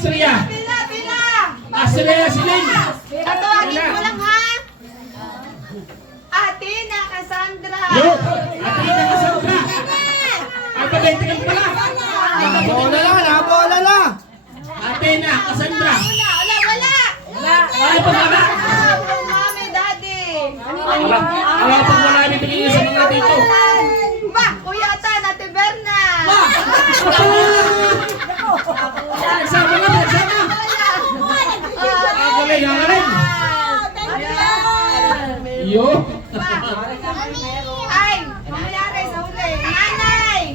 Astria. Astria Siling. Tatawagin ko lang ha. Athena Cassandra. Yo, Athena Cassandra. Alphabetical pala. Bola na. Athena Cassandra. Wala. Ay, pag wala. Mami, daddy. Wala pag wala bibigyan sa mga dito. Ma, Kuya Tan, Ate Berna. Sama na, sama. Galing, galing. Yo. Ay, mamayari sa huli. Nanay.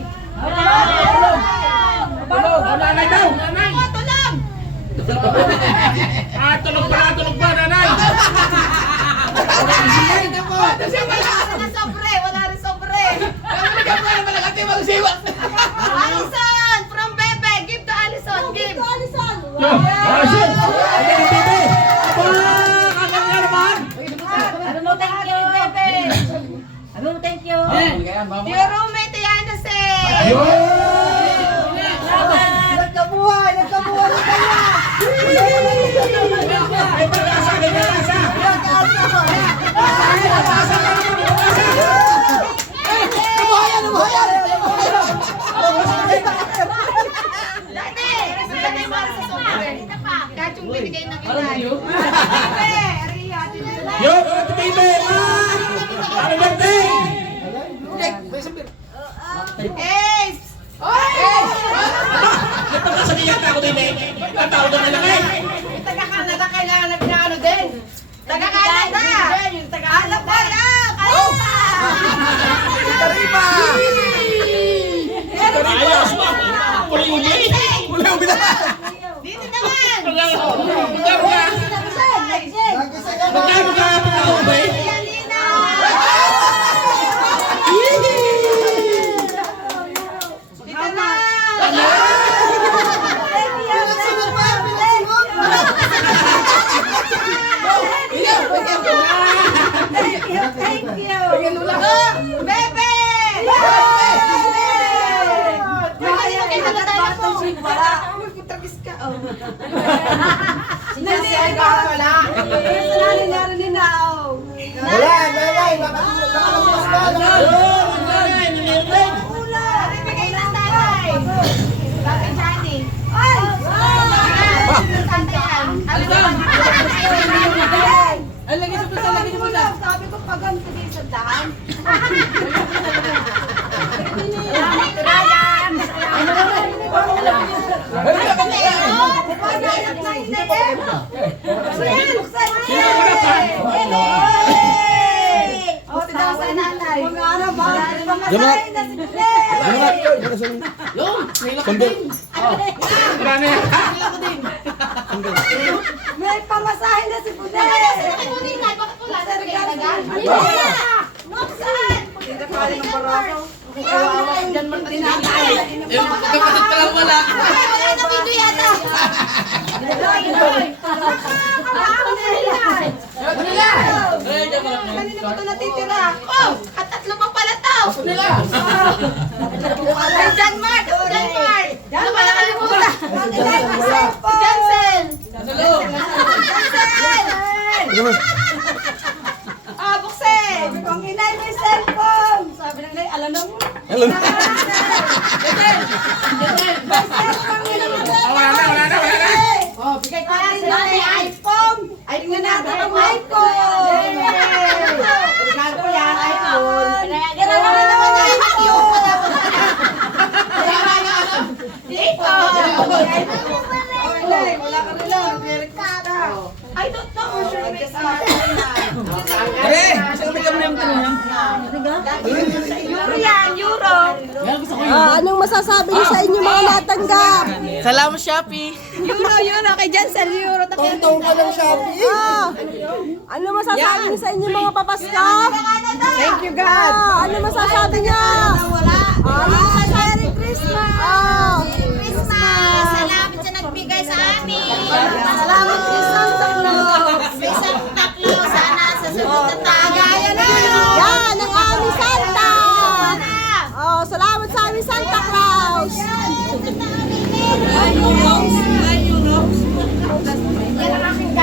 Nanay daw, nanay. Tulog. Tulog pa, nanay. Wala rin sobre. Alison, from Bebe. Give to Alison. Give. Yo, Alison. Ayan, Bebe. Aba, kaganda naman. Thank you. Your roommate, Yana Se. Yo. Nagkabuhay na kanya. Ay, pag-asa, may pag-asa. Dati, sabi mo sa sobre. Kahit yung binigay ng ilan. Bebe, Ria, Ate Berna. Yo, Ate Bebe. Ano ba, Bebe? Ace. Napagkasabihan ka ako, Bebe. Tatawag ka na lang eh. Taga-Canada kailangan na pinaano din. Taga-Canada. Alam ba lang? Ayos ba? Kulay uli. Dito naman. Magkano ka pag-ube? Yanina. Dito na. Bebe! Tragis ka, oh. Wala. Nakalabas na. Bigay ng tatay. Tatay Johnny. Sabi ko pag ganito din sa daan. May pamasahin na si Bude. Bakit wala sa regalagan? Noksan! Diyan mo tinatay. Kapatid ka lang wala. Wala na video yata. Kanina ko ito natitira. Oh! At tatlo pa pala to! Ay, John Mark! John Mark! Ano ba nakalimutan? Jansen! Jansen! Ah, buksin! Kung inay may cellphone. Sabi ng inay, alam na mo. Wala na. Oh, bigay ko natin ng iPhone. Ay, tingnan natin ang iPhone. Regalo ko yan, iPhone. Gano'n na naman na yung Wala ka rin lang. Nagre-request ka. I don't know. Sure, may Euro yan, Euro. Anong masasabi niyo sa inyo mga natanggap? Salamat, Shopee. Euro. Kay Jansen, Euro. Tungtong ka ng Shopee. Ano masasabi niyo sa inyo mga papasko? Thank you, God. Ano masasabi niyo? Wala. Ano masasabi